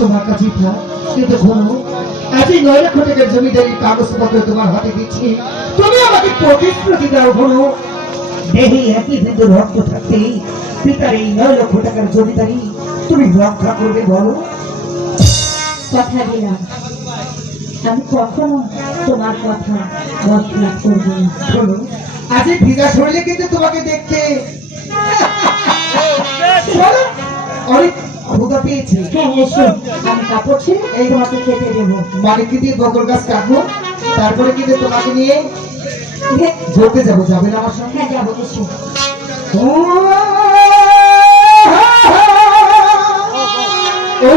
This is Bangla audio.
তোমার কাছে না, কিন্তু শোনো, আজ এই 9 লক্ষ টাকার জমিদারি কাগজপত্র তোমার হাতে দিচ্ছি, তুমি আমাকে প্রতিশ্রুতি দাও শোনো, দেহে একই বিন্দু রক্ত থাকতেই পিতার এই 9 লক্ষ টাকার জমিদারি তুমি রক্ষা করবে বলো। কথা দিলাম আমি কখনো তোমার কথা বদলা করবো না। শোনো, আজ এই ভিজা শরীরে কিন্তু তোমাকে দেখতে শোনো, অনেক ক্ষুধা পেয়েছে। হ্যাঁ এসো, আমি কাপড় ছেড়ে এই তোমাকে খেতে দেবো। মালিককে দিয়ে বকল গাছ কাটবো, তারপরে কিন্তু তোমাকে নিয়ে ঘুরতে যাবো, যাবে না আমার সঙ্গে? হ্যাঁ যাবো, এসো। ও